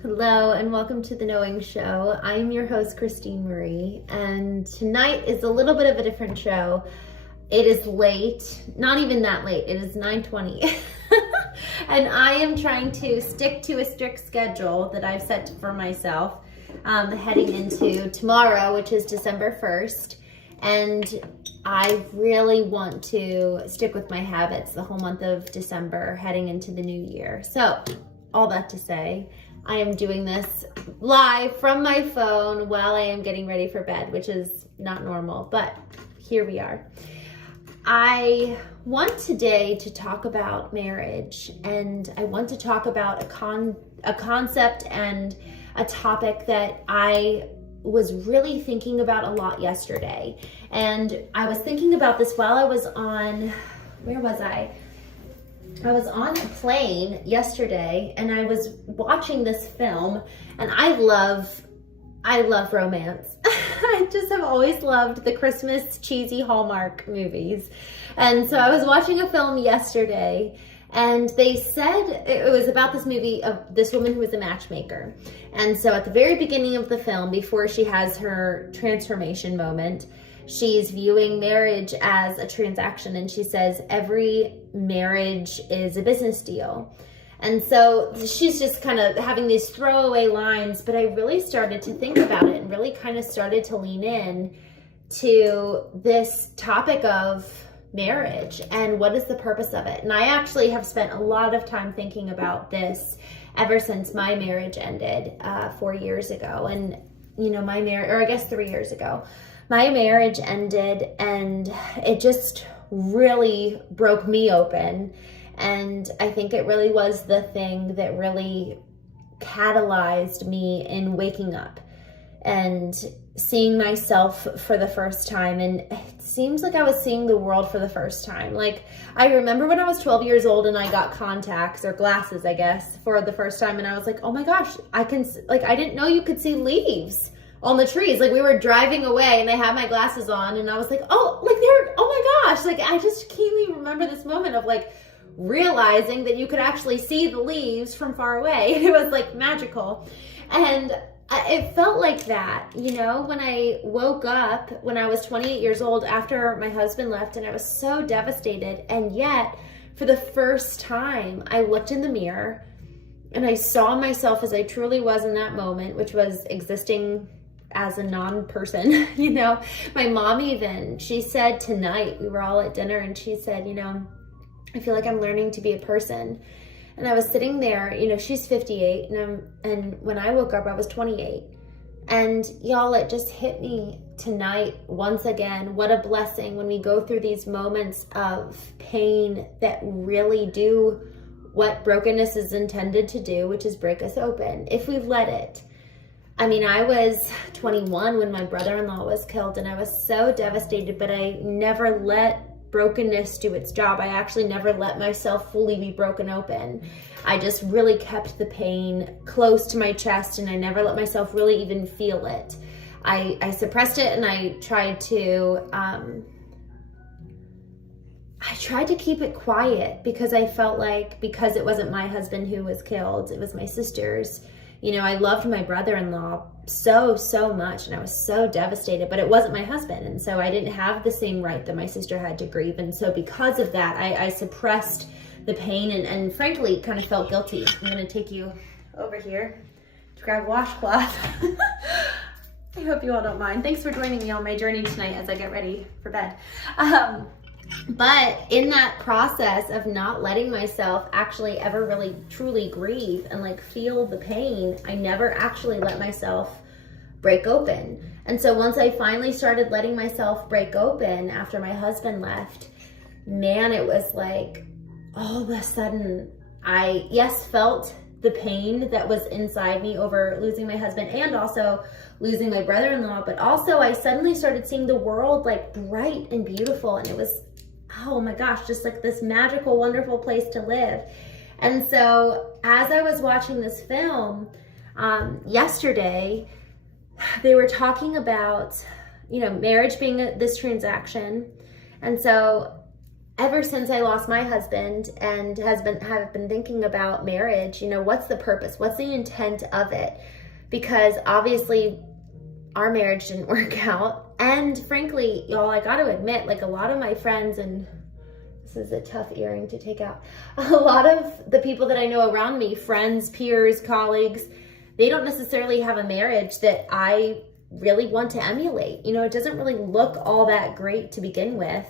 Hello and welcome to the Knowing Show. I'm your host, Christene Marie, and tonight is a little bit of a different show. It is late, not even that late, it is 9:20. And I am trying to stick to a strict schedule that I've set for myself heading into tomorrow, which is December 1st. And I really want to stick with my habits the whole month of December heading into the new year. So all that to say, I am doing this live from my phone while I am getting ready for bed, which is not normal, but here we are. I want today to talk about marriage, and I want to talk about a concept and a topic that I was really thinking about a lot yesterday. And I was thinking about this while I was on, where was I? I was on a plane yesterday and I was watching this film, and I love romance. I just have always loved the Christmas cheesy Hallmark movies. And so I was watching a film yesterday, and they said it was about this movie of this woman who was a matchmaker. And so at the very beginning of the film, before she has her transformation moment, she's viewing marriage as a transaction, and she says every marriage is a business deal. And so she's just kind of having these throwaway lines, but I really started to think about it and really kind of started to lean in to this topic of marriage and what is the purpose of it. And I actually have spent a lot of time thinking about this ever since my marriage ended 4 years ago. And, you know, my marriage, or I guess 3 years ago, my marriage ended, and it just really broke me open. And I think it really was the thing that really catalyzed me in waking up and seeing myself for the first time. And it seems like I was seeing the world for the first time. Like, I remember when I was 12 years old and I got contacts, or glasses, I guess, for the first time. And I was like, oh my gosh, I didn't know you could see leaves on the trees. Like, we were driving away and I had my glasses on and I was like, oh my gosh. Like, I just keenly remember this moment of like realizing that you could actually see the leaves from far away. It was like magical. And it felt like that, you know, when I woke up when I was 28 years old after my husband left, and I was so devastated. And yet for the first time I looked in the mirror and I saw myself as I truly was in that moment, which was existing as a non-person. You know, my mom even, she said tonight, we were all at dinner, and she said, you know, I feel like I'm learning to be a person. And I was sitting there, you know, she's 58, and when I woke up, I was 28. And y'all, it just hit me tonight once again, what a blessing when we go through these moments of pain that really do what brokenness is intended to do, which is break us open, if we let it. I mean, I was 21 when my brother-in-law was killed, and I was so devastated, but I never let brokenness do its job. I actually never let myself fully be broken open. I just really kept the pain close to my chest, and I never let myself really even feel it. I suppressed it, and I tried to keep it quiet, because I felt like, because it wasn't my husband who was killed, it was my sister's. You know, I loved my brother-in-law so much, and I was so devastated, but it wasn't my husband. And so I didn't have the same right that my sister had to grieve. And so because of that, I suppressed the pain and frankly kind of felt guilty. I'm going to take you over here to grab a washcloth. I hope you all don't mind. Thanks for joining me on my journey tonight as I get ready for bed. But in that process of not letting myself actually ever really truly grieve and like feel the pain, I never actually let myself break open. And so once I finally started letting myself break open after my husband left, man, it was like all of a sudden I, yes, felt the pain that was inside me over losing my husband and also losing my brother-in-law, but also I suddenly started seeing the world like bright and beautiful, and it was, oh my gosh, just like this magical, wonderful place to live. And so as I was watching this film yesterday, they were talking about, you know, marriage being this transaction. And so ever since I lost my husband and have been thinking about marriage, you know, what's the purpose? What's the intent of it? Because obviously our marriage didn't work out. And frankly, y'all, I got to admit, like a lot of my friends, and this is a tough earring to take out, a lot of the people that I know around me, friends, peers, colleagues, they don't necessarily have a marriage that I really want to emulate. You know, it doesn't really look all that great to begin with.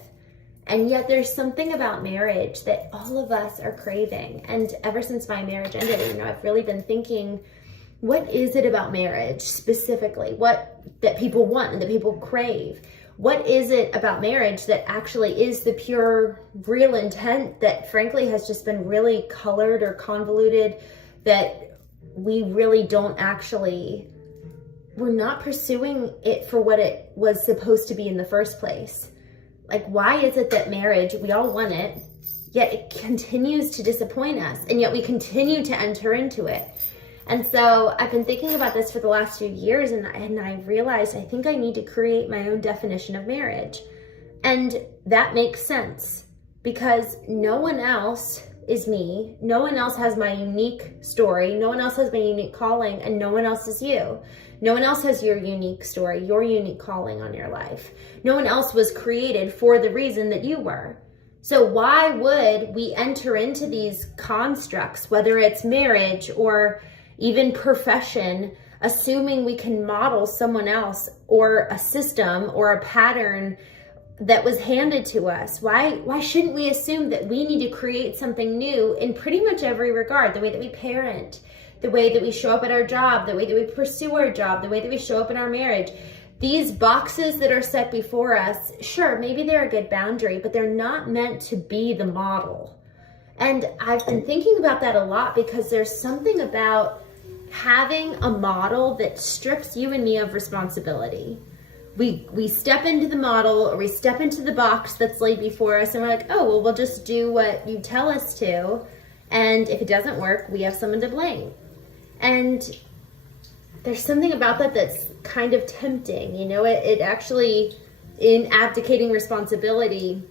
And yet there's something about marriage that all of us are craving. And ever since my marriage ended, you know, I've really been thinking, what is it about marriage specifically? What that people want and that people crave? What is it about marriage that actually is the pure, real intent that frankly has just been really colored or convoluted, that we really don't actually, we're not pursuing it for what it was supposed to be in the first place. Like, why is it that marriage, we all want it, yet it continues to disappoint us, and yet we continue to enter into it? And so I've been thinking about this for the last few years, and I realized I think I need to create my own definition of marriage. And that makes sense because no one else is me. No one else has my unique story. No one else has my unique calling, and no one else is you. No one else has your unique story, your unique calling on your life. No one else was created for the reason that you were. So why would we enter into these constructs, whether it's marriage or even profession, assuming we can model someone else or a system or a pattern that was handed to us? Why shouldn't we assume that we need to create something new in pretty much every regard? The way that we parent, the way that we show up at our job, the way that we pursue our job, the way that we show up in our marriage. These boxes that are set before us, sure, maybe they're a good boundary, but they're not meant to be the model. And I've been thinking about that a lot because there's something about having a model that strips you and me of responsibility. We step into the model, or we step into the box that's laid before us, and we're like, oh, well, we'll just do what you tell us to. And if it doesn't work, we have someone to blame. And there's something about that that's kind of tempting. You know, it actually, in abdicating responsibility,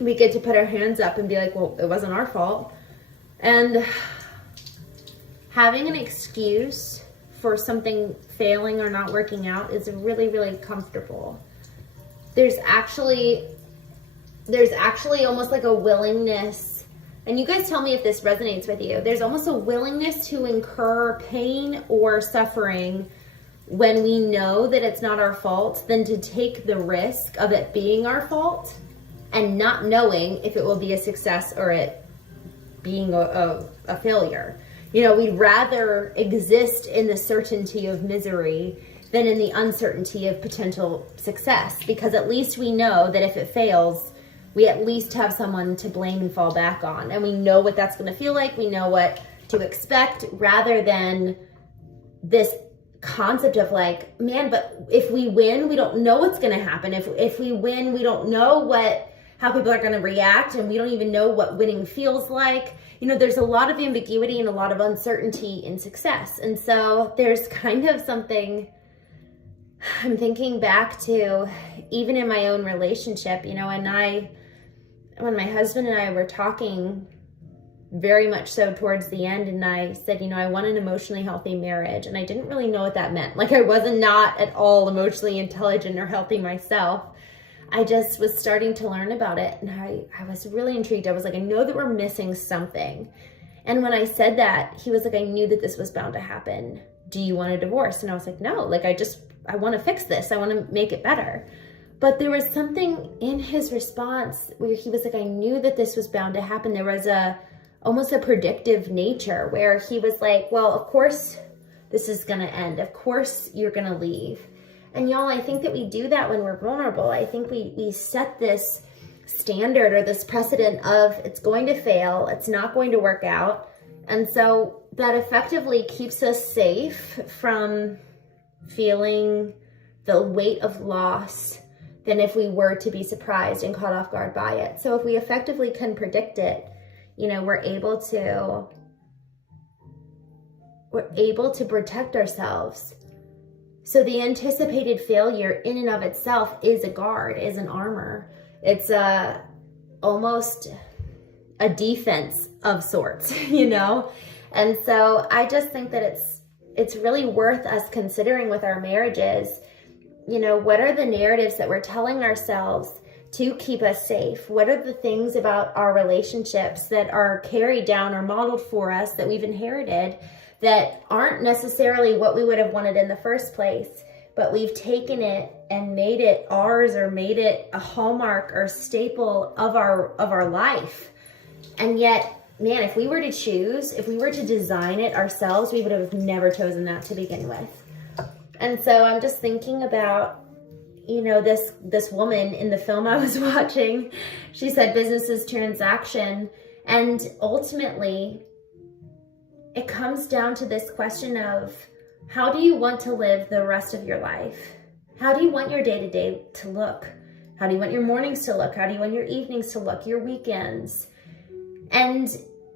we get to put our hands up and be like, well, it wasn't our fault. And having an excuse for something failing or not working out is really, really comfortable. There's actually almost like a willingness, and you guys tell me if this resonates with you, there's almost a willingness to incur pain or suffering when we know that it's not our fault than to take the risk of it being our fault and not knowing if it will be a success or it being a failure. You know, we'd rather exist in the certainty of misery than in the uncertainty of potential success, because at least we know that if it fails, we at least have someone to blame and fall back on. And we know what that's going to feel like. We know what to expect, rather than this concept of like, man, but if we win, we don't know what's going to happen. If we win, we don't know how people are going to react, and we don't even know what winning feels like. You know, there's a lot of ambiguity and a lot of uncertainty in success. And so there's kind of something I'm thinking back to, even in my own relationship, you know, when my husband and I were talking very much so towards the end, and I said, you know, I want an emotionally healthy marriage. And I didn't really know what that meant. Like, I wasn't not at all emotionally intelligent or healthy myself. I just was starting to learn about it, and I was really intrigued. I was like, I know that we're missing something. And when I said that, he was like, I knew that this was bound to happen. Do you want a divorce? And I was like, no, like, I want to fix this. I want to make it better. But there was something in his response where he was like, I knew that this was bound to happen. There was almost a predictive nature where he was like, well, of course this is going to end. Of course you're going to leave. And y'all, I think that we do that when we're vulnerable. I think we set this standard or this precedent of it's going to fail, it's not going to work out. And so that effectively keeps us safe from feeling the weight of loss than if we were to be surprised and caught off guard by it. So if we effectively can predict it, you know, we're able to protect ourselves. So the anticipated failure in and of itself is a guard, is an armor. It's almost a defense of sorts, you know? And so I just think that it's really worth us considering with our marriages, you know, what are the narratives that we're telling ourselves to keep us safe? What are the things about our relationships that are carried down or modeled for us that we've inherited that aren't necessarily what we would have wanted in the first place, but we've taken it and made it ours or made it a hallmark or staple of our life. And yet, man, if we were to choose, if we were to design it ourselves, we would have never chosen that to begin with. And so I'm just thinking about, you know, this woman in the film I was watching. She said business is transaction. And ultimately, it comes down to this question of, how do you want to live the rest of your life? How do you want your day-to-day to look? How do you want your mornings to look? How do you want your evenings to look, your weekends? And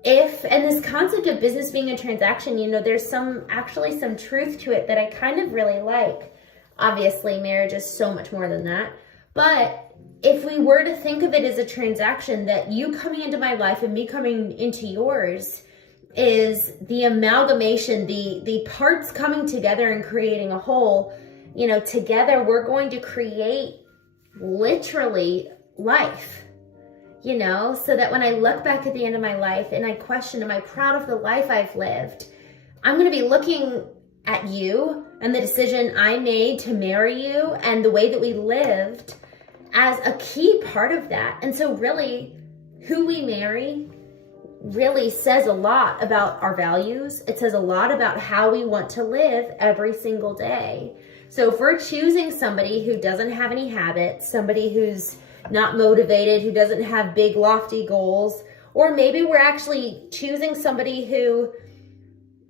this concept of business being a transaction, you know, there's actually some truth to it that I kind of really like. Obviously, marriage is so much more than that. But if we were to think of it as a transaction, that you coming into my life and me coming into yours is the amalgamation, the parts coming together and creating a whole, you know, together we're going to create literally life. You know, so that when I look back at the end of my life and I question, am I proud of the life I've lived? I'm going to be looking at you and the decision I made to marry you and the way that we lived as a key part of that. And so really, who we marry really says a lot about our values. It says a lot about how we want to live every single day. So if we're choosing somebody who doesn't have any habits, somebody who's not motivated, who doesn't have big lofty goals, or maybe we're actually choosing somebody who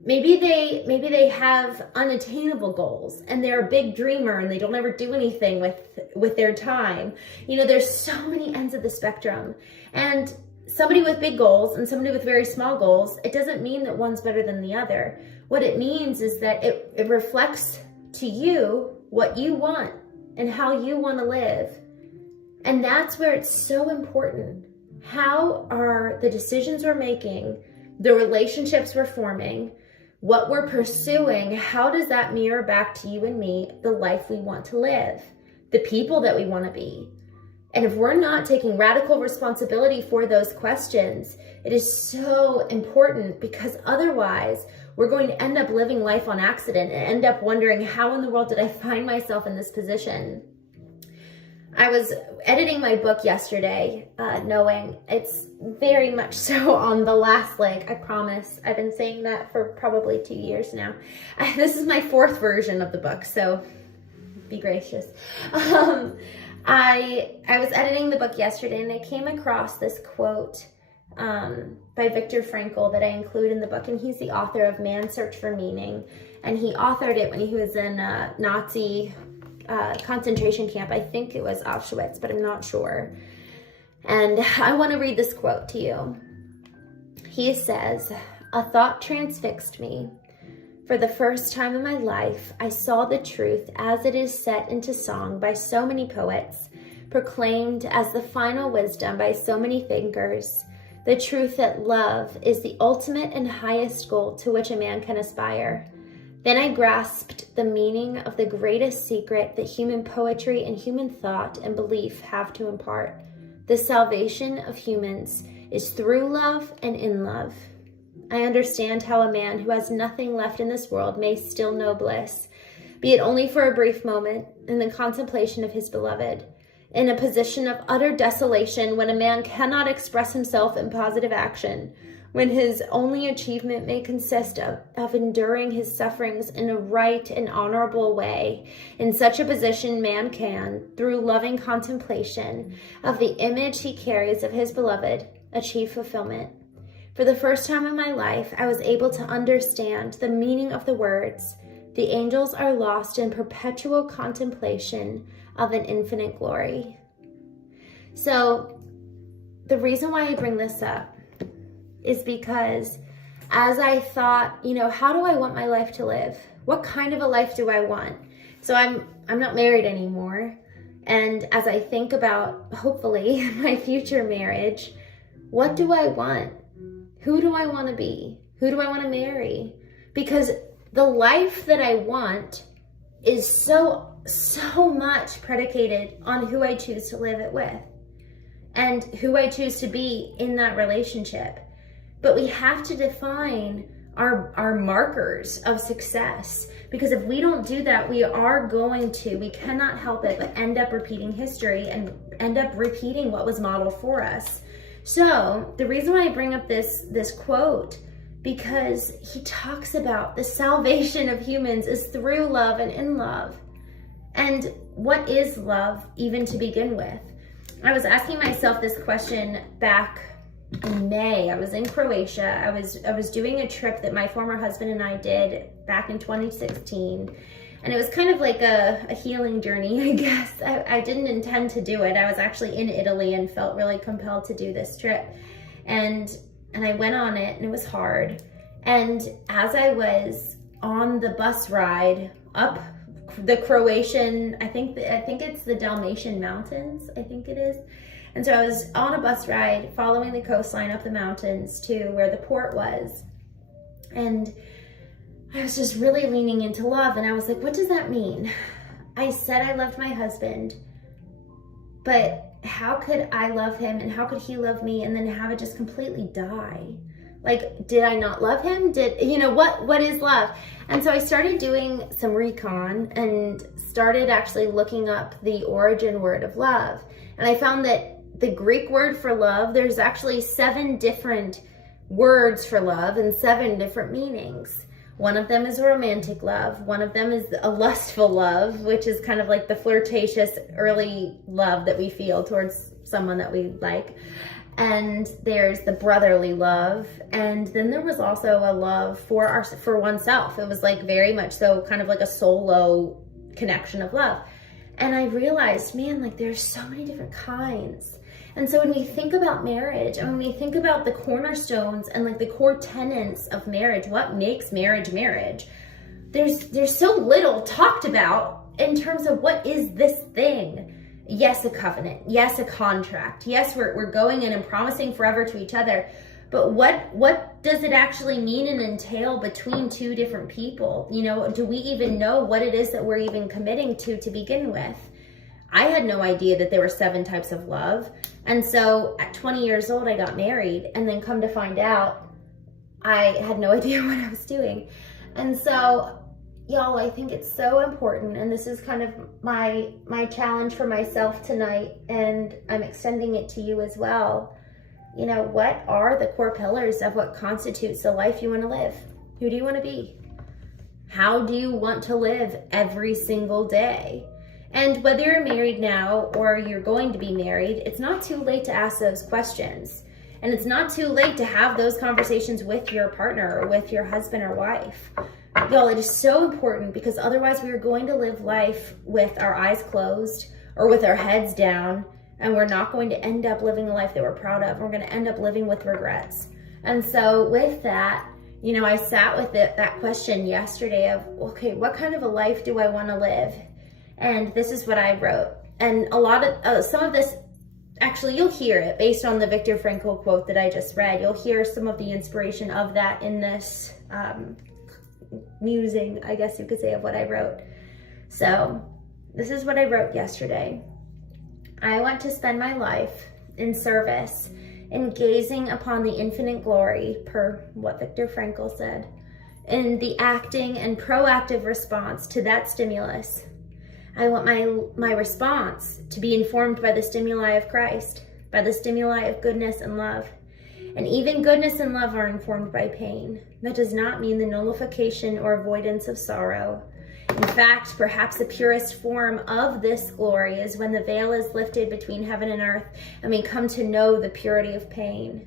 maybe they have unattainable goals and they're a big dreamer and they don't ever do anything with their time. You know, there's so many ends of the spectrum. And somebody with big goals and somebody with very small goals, it doesn't mean that one's better than the other. What it means is that it reflects to you what you want and how you want to live. And that's where it's so important. How are the decisions we're making, the relationships we're forming, what we're pursuing, how does that mirror back to you and me, the life we want to live, the people that we want to be? And if we're not taking radical responsibility for those questions, it is so important, because otherwise we're going to end up living life on accident and end up wondering, how in the world did I find myself in this position? I was editing my book yesterday, knowing it's very much so on the last leg. I promise. I've been saying that for probably 2 years now. This is my 4th version of the book, so be gracious. I was editing the book yesterday and I came across this quote by Viktor Frankl that I include in the book, and he's the author of Man's Search for Meaning, and he authored it when he was in Nazi concentration camp. I think it was Auschwitz, but I'm not sure. And I want to read this quote to you. He says, "A thought transfixed me. For the first time in my life, I saw the truth as it is set into song by so many poets, proclaimed as the final wisdom by so many thinkers, the truth that love is the ultimate and highest goal to which a man can aspire. Then I grasped the meaning of the greatest secret that human poetry and human thought and belief have to impart. The salvation of humans is through love and in love. I understand how a man who has nothing left in this world may still know bliss, be it only for a brief moment, in the contemplation of his beloved. In a position of utter desolation, when a man cannot express himself in positive action, when his only achievement may consist of enduring his sufferings in a right and honorable way, in such a position man can, through loving contemplation of the image he carries of his beloved, achieve fulfillment. For the first time in my life, I was able to understand the meaning of the words, 'The angels are lost in perpetual contemplation of an infinite glory.'" So the reason why I bring this up is because as I thought, you know, how do I want my life to live? What kind of a life do I want? So I'm not married anymore. And as I think about, hopefully, my future marriage, what do I want? Who do I want to be? Who do I want to marry? Because the life that I want is so much predicated on who I choose to live it with and who I choose to be in that relationship. But we have to define our markers of success, because if we don't do that, we cannot help it but end up repeating history and end up repeating what was modeled for us. So the reason why I bring up this quote, because he talks about the salvation of humans is through love and in love. And what is love even to begin with? I was asking myself this question back in May. I was in Croatia. I was doing a trip that my former husband and I did back in 2016. And it was kind of like a healing journey, I guess. I didn't intend to do it. I was actually in Italy and felt really compelled to do this trip. And I went on it, and it was hard. And as I was on the bus ride up the Croatian, I think it's the Dalmatian mountains, I think it is. And so I was on a bus ride following the coastline up the mountains to where the port was. And I was just really leaning into love. And I was like, what does that mean? I said I loved my husband, but how could I love him and how could he love me and then have it just completely die? Like, did I not love him? What is love? And so I started doing some recon and started actually looking up the origin word of love. And I found that the Greek word for love, there's actually 7 different words for love and 7 different meanings. One of them is a romantic love. One of them is a lustful love, which is kind of like the flirtatious early love that we feel towards someone that we like. And there's the brotherly love. And then there was also a love for oneself. It was like very much so kind of like a solo connection of love. And I realized, man, like there's so many different kinds. And so when we think about marriage and when we think about the cornerstones and like the core tenets of marriage, what makes marriage marriage, there's so little talked about in terms of what is this thing. Yes, a covenant. Yes, a contract. Yes, we're going in and promising forever to each other. But what does it actually mean and entail between 2 different people? Do we even know what it is that we're even committing to begin with? I had no idea that there were 7 types of love. And so at 20 years old, I got married, and then come to find out, I had no idea what I was doing. And so, y'all, I think it's so important, and this is kind of my challenge for myself tonight, and I'm extending it to you as well. What are the core pillars of what constitutes the life you want to live? Who do you want to be? How do you want to live every single day? And whether you're married now or you're going to be married, it's not too late to ask those questions. And it's not too late to have those conversations with your partner or with your husband or wife. Y'all, it is so important, because otherwise we are going to live life with our eyes closed or with our heads down, and we're not going to end up living a life that we're proud of. We're going to end up living with regrets. And so with that, I sat with that question yesterday of, okay, what kind of a life do I want to live? And this is what I wrote. And a lot of, some of this, actually you'll hear it based on the Viktor Frankl quote that I just read. You'll hear some of the inspiration of that in this musing, I guess you could say, of what I wrote. So this is what I wrote yesterday. I want to spend my life in service, in gazing upon the infinite glory, per what Viktor Frankl said, in the acting and proactive response to that stimulus. I want my response to be informed by the stimuli of Christ, by the stimuli of goodness and love. And even goodness and love are informed by pain. That does not mean the nullification or avoidance of sorrow. In fact, perhaps the purest form of this glory is when the veil is lifted between heaven and earth and we come to know the purity of pain.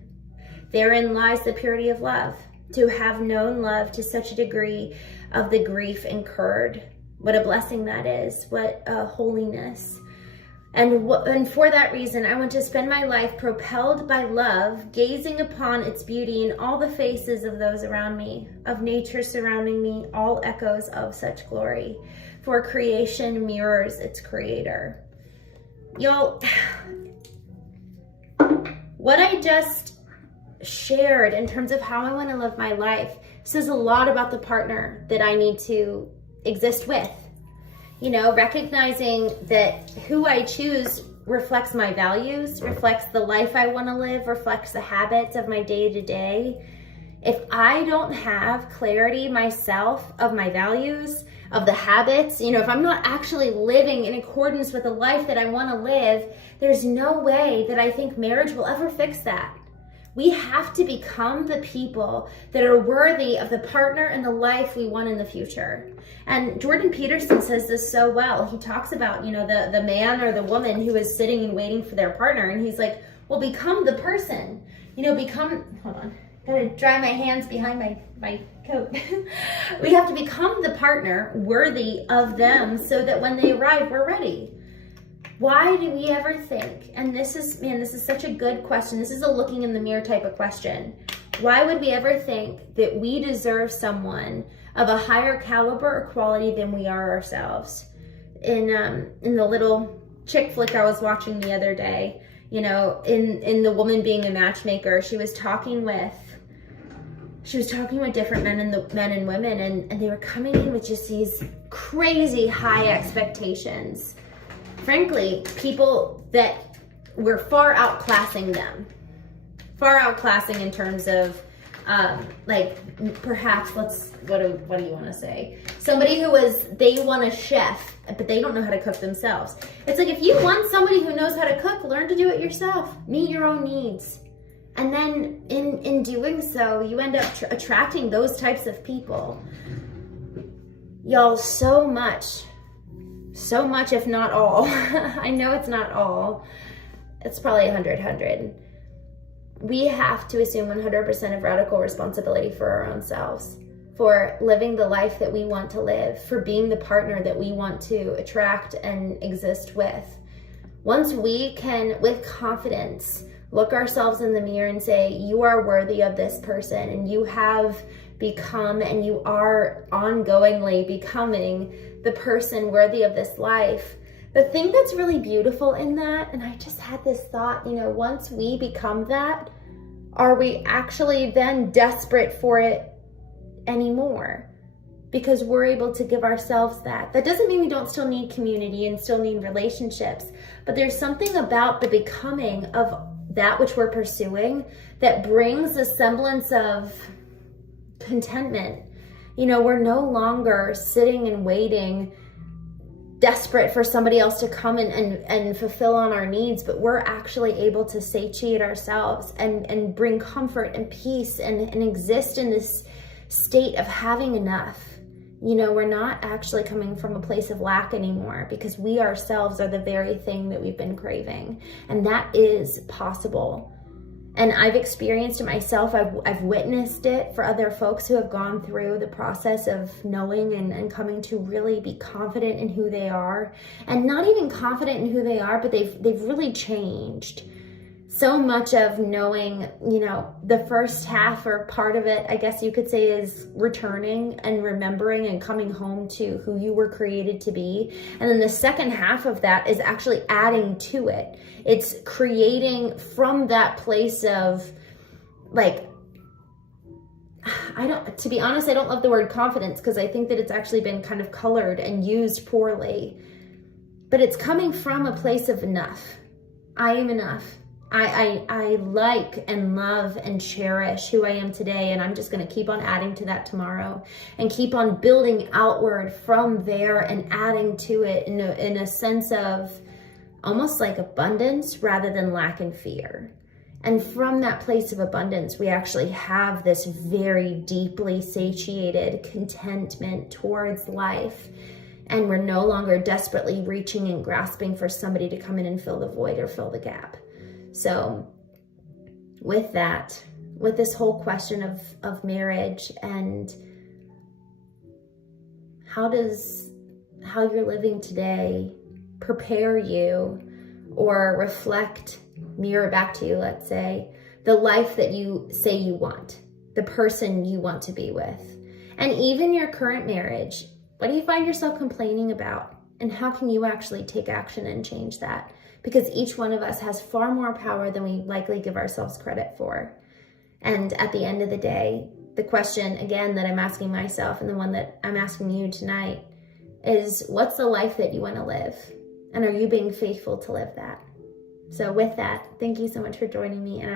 Therein lies the purity of love, to have known love to such a degree of the grief incurred. What a blessing that is. What a holiness. And for that reason, I want to spend my life propelled by love, gazing upon its beauty in all the faces of those around me, of nature surrounding me, all echoes of such glory. For creation mirrors its creator. Y'all, what I just shared in terms of how I want to live my life says a lot about the partner that I need to exist with. You know, recognizing that who I choose reflects my values, reflects the life I want to live, reflects the habits of my day-to-day. If I don't have clarity myself of my values, of the habits, you know, if I'm not actually living in accordance with the life that I want to live, there's no way that I think marriage will ever fix that. We have to become the people that are worthy of the partner and the life we want in the future. And Jordan Peterson says this so well. He talks about, you know, the man or the woman who is sitting and waiting for their partner. And he's like, well, become the person, you know, hold on, gotta dry my hands behind my coat. We have to become the partner worthy of them so that when they arrive, we're ready. Why do we ever think, and this is such a good question. This is a looking in the mirror type of question. Why would we ever think that we deserve someone of a higher caliber or quality than we are ourselves? In the little chick flick I was watching the other day, you know, in the woman being a matchmaker, she was talking with different men and women, and they were coming in with just these crazy high expectations. Frankly, people that were far outclassing them. Far outclassing in terms of, like, perhaps, what do you want to say? Somebody they want a chef, but they don't know how to cook themselves. It's like, if you want somebody who knows how to cook, learn to do it yourself. Meet your own needs. And then in doing so, you end up attracting those types of people. Y'all, so much, if not all. I know it's not all. It's probably 100. We have to assume 100% of radical responsibility for our own selves, for living the life that we want to live, for being the partner that we want to attract and exist with. Once we can, with confidence, look ourselves in the mirror and say, you are worthy of this person, and you have become and you are ongoingly becoming the person worthy of this life. The thing that's really beautiful in that, and I just had this thought, you know, once we become that, are we actually then desperate for it anymore? Because we're able to give ourselves that. That doesn't mean we don't still need community and still need relationships, but there's something about the becoming of that which we're pursuing that brings a semblance of contentment. You know, we're no longer sitting and waiting, desperate for somebody else to come and fulfill on our needs, but we're actually able to satiate ourselves and bring comfort and peace and exist in this state of having enough. You know, we're not actually coming from a place of lack anymore, because we ourselves are the very thing that we've been craving. And that is possible. And I've experienced it myself. I've witnessed it for other folks who have gone through the process of knowing and coming to really be confident in who they are. And not even confident in who they are, but they've really changed. So much of knowing, you know, the first half or part of it, I guess you could say, is returning and remembering and coming home to who you were created to be. And then the second half of that is actually adding to it. It's creating from that place of, like, to be honest, I don't love the word confidence, because I think that it's actually been kind of colored and used poorly. But it's coming from a place of enough. I am enough. I like and love and cherish who I am today, and I'm just going to keep on adding to that tomorrow and keep on building outward from there and adding to it in a sense of almost like abundance rather than lack and fear. And from that place of abundance, we actually have this very deeply satiated contentment towards life. And we're no longer desperately reaching and grasping for somebody to come in and fill the void or fill the gap. So with that, with this whole question of marriage and how you're living today prepare you or mirror back to you, let's say, the life that you say you want, the person you want to be with. And even your current marriage, what do you find yourself complaining about? And how can you actually take action and change that? because each one of us has far more power than we likely give ourselves credit for. And at the end of the day, the question, again, that I'm asking myself and the one that I'm asking you tonight is, what's the life that you want to live? And are you being faithful to live that? So with that, thank you so much for joining me. And